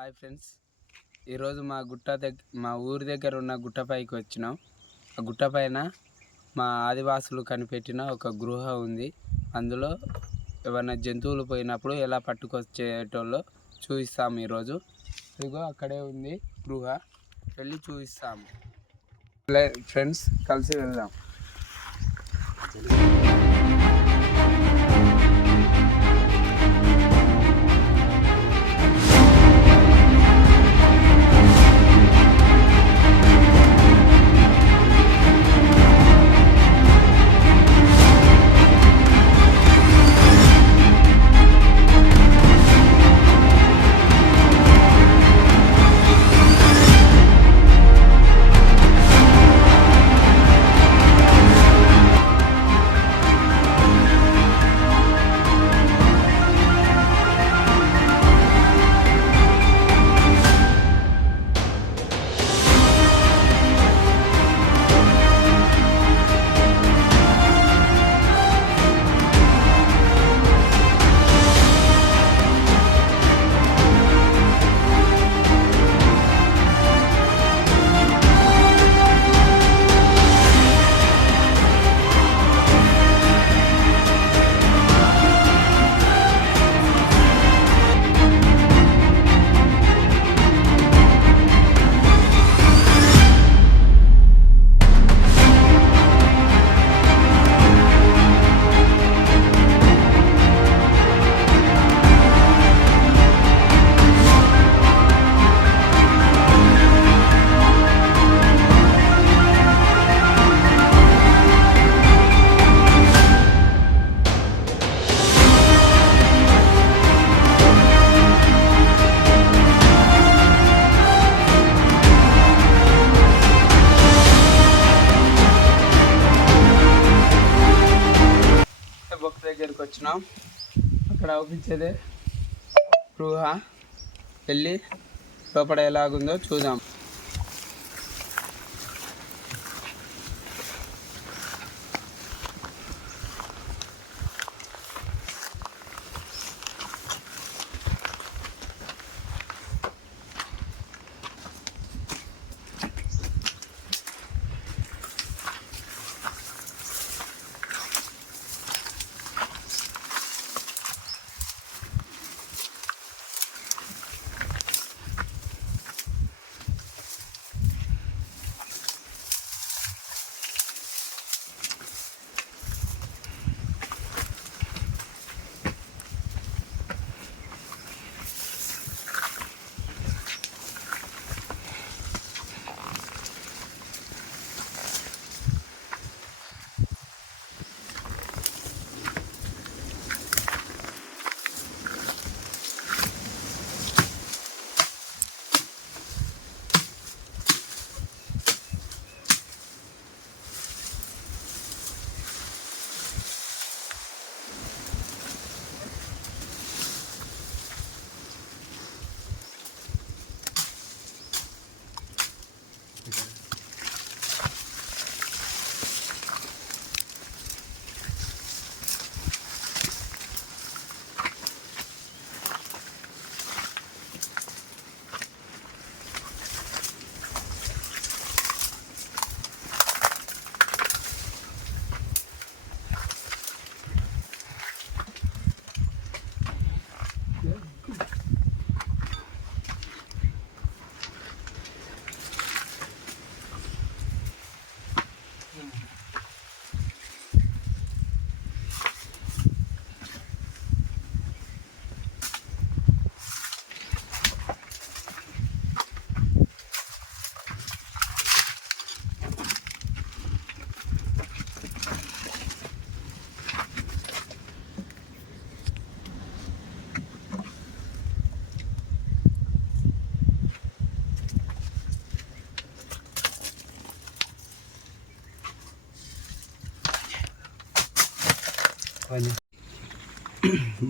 Hi friends, ఈరోజు మా ఊరి దగ్గర ఉన్న గుట్టపైకి వచ్చినాం. ఆ గుట్ట పైన మా ఆదివాసులు కనిపెట్టిన ఒక గృహ ఉంది. అందులో ఏమైనా జంతువులు పోయినప్పుడు ఎలా పట్టుకొచ్చేటోళ్ళో చూపిస్తాము ఈరోజు. ఇదిగో అక్కడే ఉంది గృహ, వెళ్ళి చూపిస్తాము. ఫ్రెండ్స్, కలిసి వెళ్దాం. దగ్గరికి వచ్చినాం. అక్కడ అవుపించేదే గృహ, వెళ్ళి లోపల ఎలాగుందో చూద్దాం.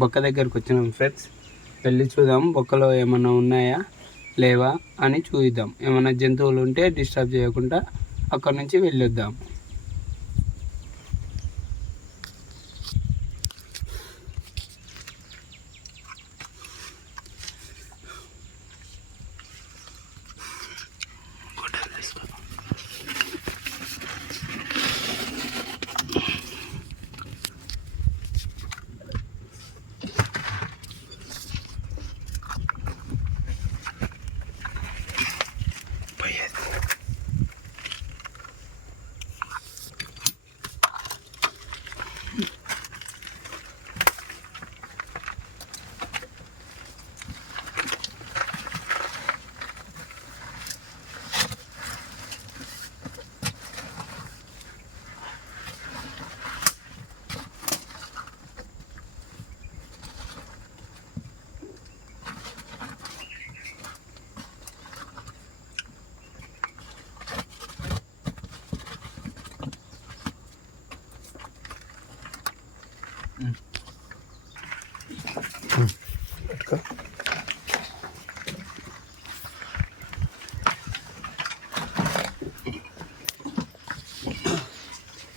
బొక్క దగ్గరకు వచ్చినాం ఫ్రెండ్స్, వెళ్ళి చూద్దాం బొక్కలో ఏమన్నా ఉన్నాయా లేవా అని చూద్దాం. ఏమైనా జంతువులు ఉంటే డిస్టర్బ్ చేయకుండా అక్కడ నుంచి వెళ్ళొద్దాం.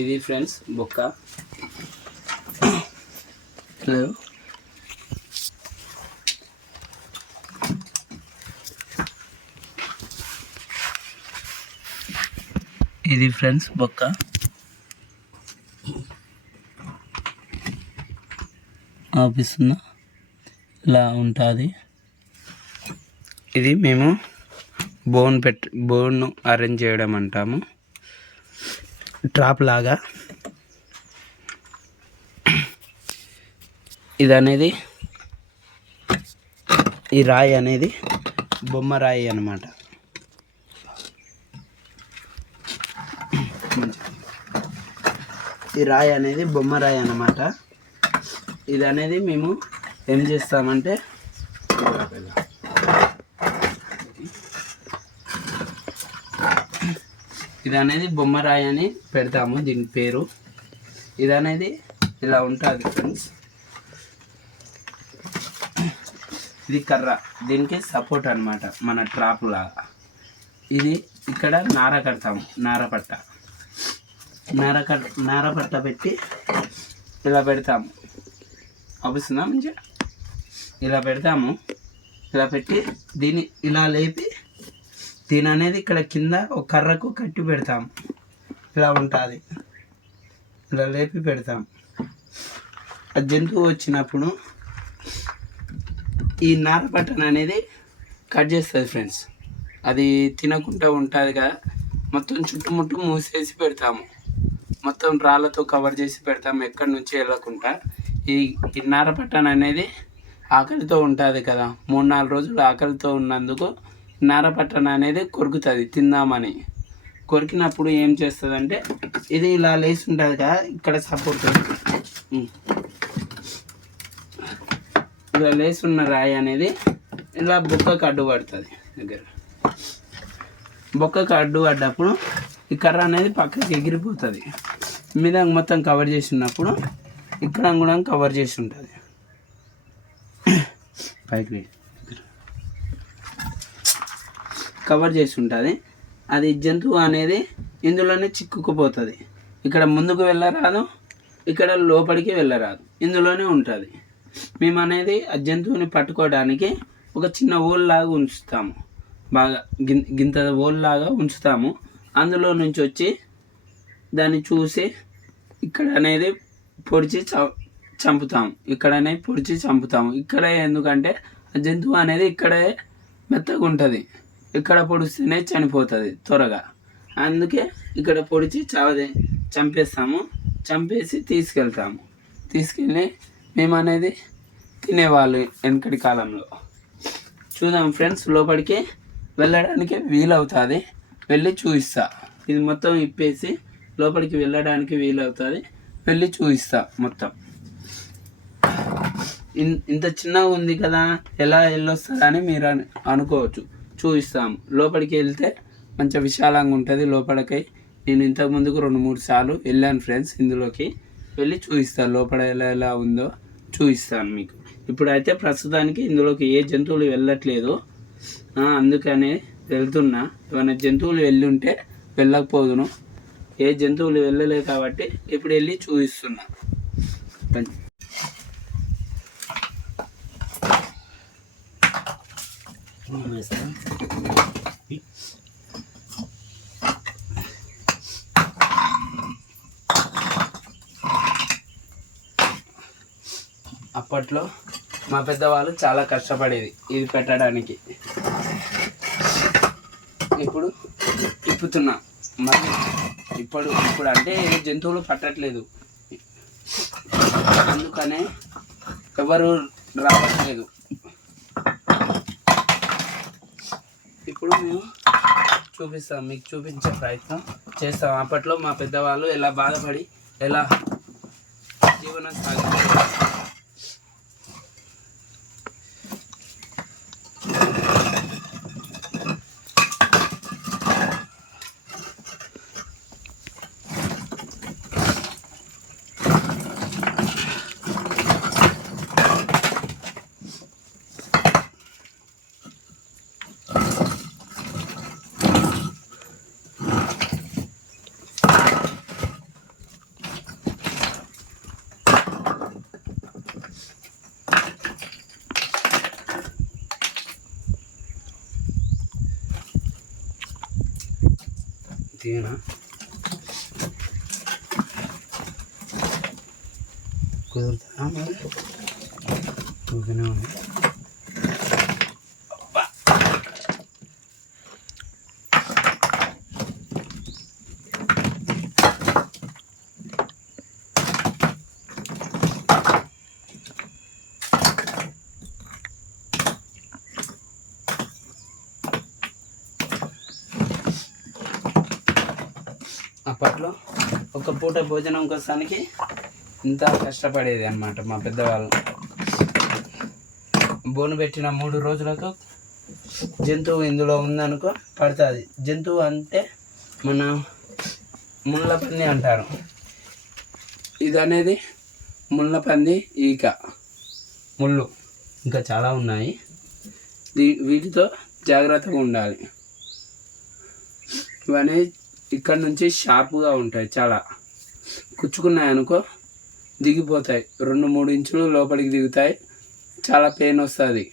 ఇది ఫ్రెండ్స్ బొక్క. హలో, ఇది ఫ్రెండ్స్ బొక్క. ఆపిస్తున్నా, ఇలా ఉంటుంది. ఇది మేము బోన్ అరేంజ్ చేయడం అంటాము, ట్రాప్ లాగా. ఇది అనేది, ఈ రాయి అనేది బొమ్మ రాయి అన్నమాట. ఈ రాయి అనేది బొమ్మ రాయి అన్నమాట. ఇది అనేది మేము ఏం చేస్తామంటే, ఇది అనేది బొమ్మరాయి అని పెడతాము, దీని పేరు. ఇది అనేది ఇలా ఉంటుంది ఫ్రెండ్స్. ఇది కర్ర, దీనికి సపోర్ట్ అన్నమాట, మన ట్రాప్ లాగా. ఇది ఇక్కడ నార కడతాము, నారపట్ట పెట్టి ఇలా పెడతాము. అవుతుందా మంచిగా? ఇలా పెడతాము. ఇలా పెట్టి దీన్ని ఇలా లేపి, దీని అనేది ఇక్కడ కింద ఒక కర్రకు కట్టి పెడతాం. ఇలా ఉంటుంది, ఇలా లేపి పెడతాం. ఆ జంతువు వచ్చినప్పుడు ఈ నారపట్టణ అనేది కట్ చేస్తుంది ఫ్రెండ్స్. అది తినకుండా ఉంటుంది కదా, మొత్తం చుట్టుముట్టు మూసేసి పెడతాము. మొత్తం రాళ్ళతో కవర్ చేసి పెడతాము, ఎక్కడి నుంచి వెళ్ళకుండా. ఈ నారపట్టణ అనేది ఆకలితో ఉంటుంది కదా, 3-4 రోజులు ఆకలితో ఉన్నందుకు నారపట్టణ అనేది కొరుకుతుంది తిందామని. కొరికినప్పుడు ఏం చేస్తుందంటే, ఇది ఇలా లేసి ఉంటుంది కదా, ఇక్కడ సపోర్ట్ ఇలా లేసి ఉన్న రాయి అనేది ఇలా బొక్కకు అడ్డు పడుతుంది. బొక్కకు అడ్డు పడ్డప్పుడు ఈ కర్ర అనేది పక్కకి ఎగిరిపోతుంది. మీద మొత్తం కవర్ చేసి ఉన్నప్పుడు ఇక్కడ కూడా కవర్ చేసి ఉంటుంది. పైకి కవర్ చేసి ఉంటుంది. అది జంతువు అనేది ఇందులోనే చిక్కుకుపోతుంది. ఇక్కడ ముందుకు వెళ్ళరాదు, ఇక్కడ లోపలికి వెళ్ళరాదు, ఇందులోనే ఉంటుంది. మేము అనేది ఆ జంతువుని పట్టుకోవడానికి ఒక చిన్న ఓల్ లాగా ఉంచుతాము, బాగా గింత ఓల్ లాగా ఉంచుతాము. అందులో నుంచి వచ్చి దాన్ని చూసి ఇక్కడ అనేది పొడిచి చంపుతాము. ఇక్కడనే పొడిచి చంపుతాము. ఇక్కడే ఎందుకంటే ఆ జంతువు అనేది ఇక్కడే మెత్తగా ఉంటుంది, ఇక్కడ పొడిస్తేనే చనిపోతుంది త్వరగా. అందుకే ఇక్కడ పొడిచి చంపేస్తాము. చంపేసి తీసుకెళ్ళి మేము అనేది తినేవాళ్ళు వెనకటి కాలంలో. చూద్దాం ఫ్రెండ్స్, లోపలికి వెళ్ళడానికి వీలవుతుంది, వెళ్ళి చూపిస్తా. ఇది మొత్తం ఇప్పేసి లోపలికి వెళ్ళడానికి వీలవుతుంది, వెళ్ళి చూపిస్తా. మొత్తం ఇంత చిన్నగా ఉంది కదా, ఎలా వెళ్ళొస్తారని మీరు అనుకోవచ్చు. చూపిస్తాము. లోపలికి వెళ్తే మంచిగా విశాలంగా ఉంటుంది. లోపలికి నేను ఇంతకుముందుకు 2-3 సార్లు వెళ్ళాను ఫ్రెండ్స్. ఇందులోకి వెళ్ళి చూపిస్తాను, లోపల ఎలా ఉందో చూపిస్తాను మీకు. ఇప్పుడైతే ప్రస్తుతానికి ఇందులోకి ఏ జంతువులు వెళ్ళట్లేదు, అందుకనే వెళ్తున్నా. ఏమైనా జంతువులు వెళ్ళి ఉంటే వెళ్ళకపోదును. ఏ జంతువులు వెళ్ళలేదు కాబట్టి ఇప్పుడు వెళ్ళి చూపిస్తున్నా. అప్పట్లో మా పెద్దవాళ్ళు చాలా కష్టపడేది ఇది పెట్టడానికి. ఇప్పుడు తిప్పుతున్నా మళ్ళీ. ఇప్పుడు అంటే జంతువులు పట్టట్లేదు, అందుకనే ఎవరు రావట్లేదు. ఇప్పుడు మేము చూపిస్తాం, మీకు చూపించే ప్రయత్నం చేస్తాం. అప్పట్లో మా పెద్దవాళ్ళు ఎలా బాధపడి ఎలా జీవనం సాగించారు. తీయనా కుదురుతా మరి ఊరికనే ఉంది. అప్పట్లో ఒక పూట భోజనం కోసానికి ఇంత కష్టపడేది అన్నమాట మా పెద్దవాళ్ళు. బోను పెట్టిన 3 రోజులకు జంతువు ఇందులో ఉందనుకో పడుతుంది. జంతువు అంటే మన ముళ్ళ పంది అంటారు. ఇది అనేది ముళ్ళ పంది ఈక ముళ్ళు ఇంకా చాలా ఉన్నాయి. వీటితో జాగ్రత్తగా ఉండాలి. ఇవన్నీ ఇక్కడ నుంచి షార్ప్గా ఉంటాయి. చాలా కుచ్చుకున్నాయి అనుకో దిగిపోతాయి. 2-3 ఇంచులు లోపలికి దిగుతాయి. చాలా పెయిన్ వస్తుంది.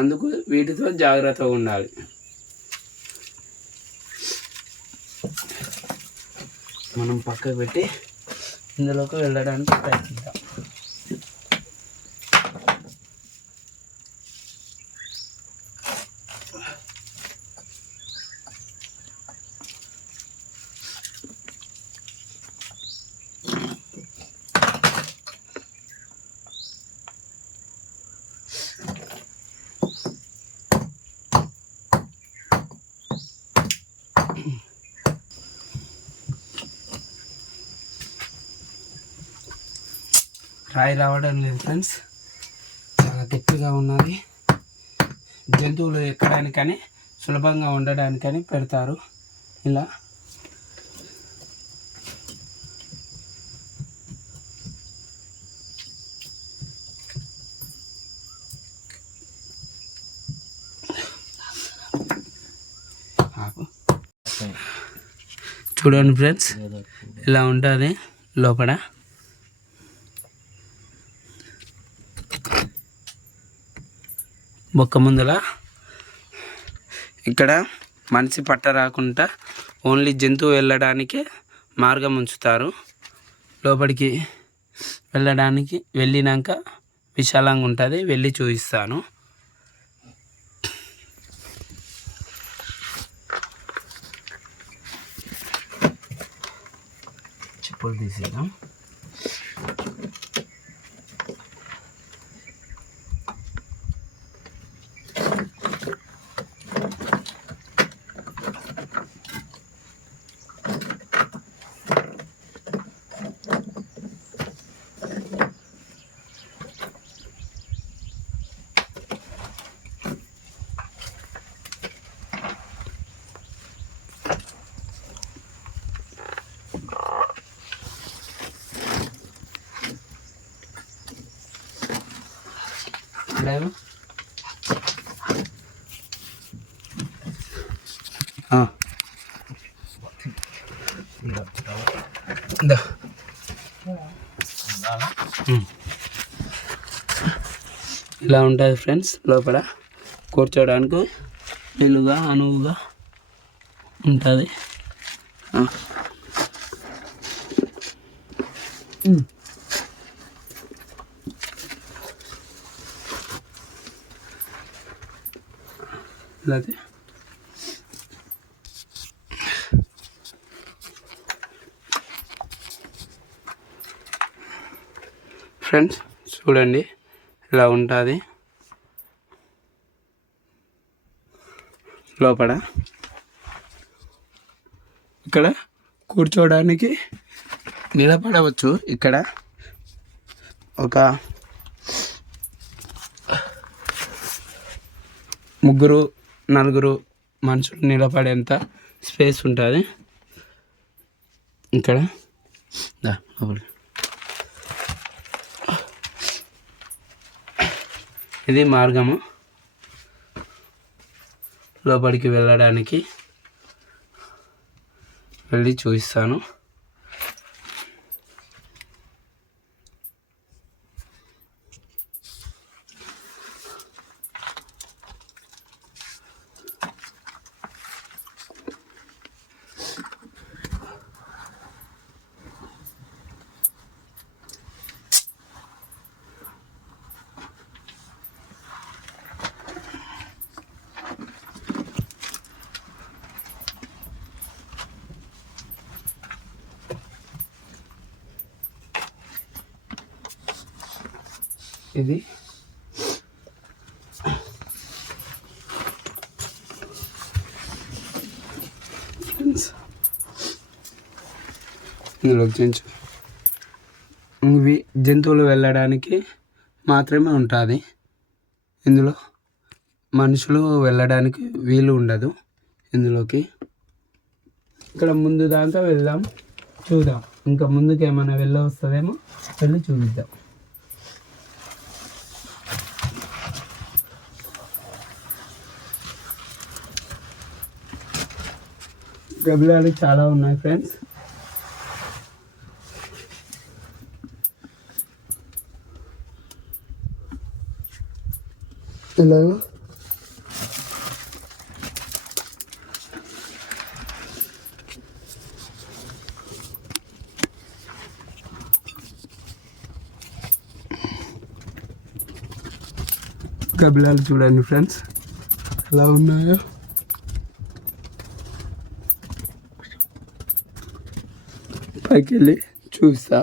అందుకు వీటితో జాగ్రత్తగా ఉండాలి. మనం పక్కకు పెట్టి ఇందులోకి వెళ్ళడానికి ప్రయత్నిద్దాం. రాయి రావడం లేదు ఫ్రెండ్స్, చాలా గట్టిగా ఉన్నది. జంతువులు ఎక్కడానికని సులభంగా ఉండడానికని పెడతారు ఇలా. చూడండి ఫ్రెండ్స్, ఇలా ఉంటుంది లోపల. బొక్క ముందల ఇక్కడ మనిషి పట్ట రాకుండా ఓన్లీ జంతువు వెళ్ళడానికే మార్గం ఉంచుతారు. లోపలికి వెళ్ళడానికి వెళ్ళినాక విశాలంగా ఉంటుంది. వెళ్ళి చూపిస్తాను. చెప్పులు తీసేద్దాం. లేవు ఇలా ఉంటుంది ఫ్రెండ్స్. లోపల కూర్చోడానికి వీలుగా అనువుగా ఉంటుంది. ఇలాగే ఫ్రెండ్స్ చూడండి, ఇలా ఉంటుంది లోపల. ఇక్కడ కూర్చోడానికి నిలబడవచ్చు. ఇక్కడ ఒక 3-4 మనుషులు నిలబడేంత స్పేస్ ఉంటుంది ఇక్కడ. ఇది మార్గము లోపలికి వెళ్ళడానికి. వెళ్ళి చూపిస్తాను. ఇది ఇందులో చెంచు ఇవి జంతువులు వెళ్ళడానికి మాత్రమే ఉంటుంది. ఇందులో మనుషులు వెళ్ళడానికి వీలు ఉండదు ఇందులోకి. ఇక్కడ ముందు దాకా వెళ్దాం, చూద్దాం. ఇంకా ముందుకు ఏమైనా వస్తుందేమో వెళ్ళి చూపిద్దాం. గబ్బిలాలు చాలా ఉన్నాయి ఫ్రెండ్స్. ఇలాగా గబ్బిలాలు చూడండి ఫ్రెండ్స్ ఎలా ఉన్నాయో. పైకి వెళ్ళి చూస్తా.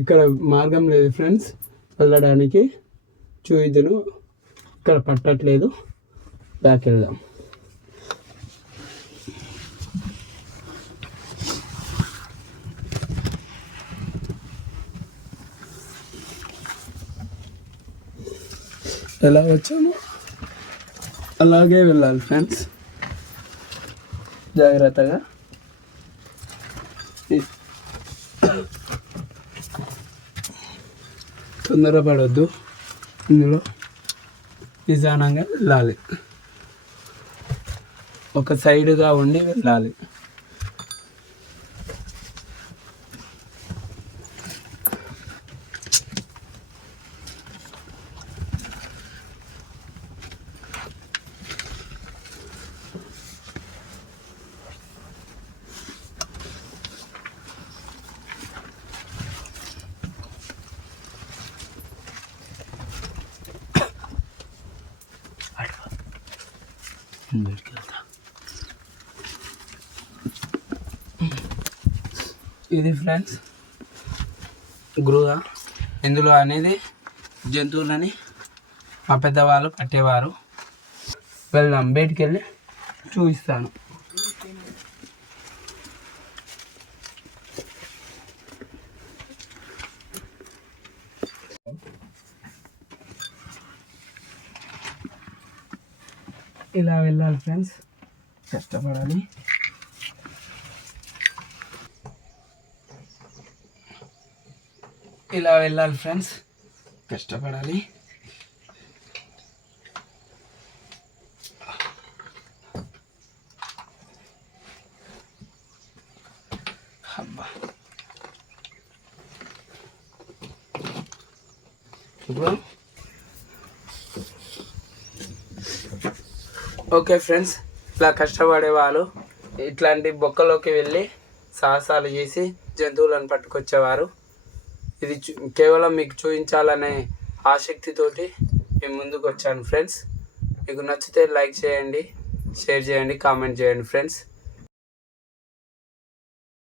ఇక్కడ మార్గం లేదు ఫ్రెండ్స్ వెళ్ళడానికి, చూద్దును. ఇక్కడ పట్టట్లేదు, బ్యాక్ వెళ్దాం. ఎలా వచ్చామో అలాగే వెళ్ళాలి ఫ్రెండ్స్, జాగ్రత్తగా. తొందరపడొద్దు, ఇందులో నిదానంగా వెళ్ళాలి, ఒక సైడ్గా ఉండి వెళ్ళాలి. ఇది ఫ్రెండ్స్ గృహ. ఇందులో అనేది జంతువులని మా పెద్దవాళ్ళు పట్టేవారు. వెళ్దాం, బయటికి వెళ్ళి చూపిస్తాను. ఇలా వెళ్ళాలి ఫ్రెండ్స్, కష్టపడాలి. ఇలా వెళ్ళాలి ఫ్రెండ్స్, కష్టపడాలి. అబ్బా, ఇప్పుడు ఓకే ఫ్రెండ్స్, ఇలా కష్టపడే వాళ్ళు ఇట్లాంటి బొక్కలోకి వెళ్ళి సాహసాలు చేసి జంతువులను పట్టుకొచ్చేవారు. ఇది కేవలం మీకు చూపించాలనే ఆసక్తితోటి మేము ముందుకు వచ్చాను ఫ్రెండ్స్. మీకు నచ్చితే లైక్ చేయండి, షేర్ చేయండి, కామెంట్ చేయండి ఫ్రెండ్స్.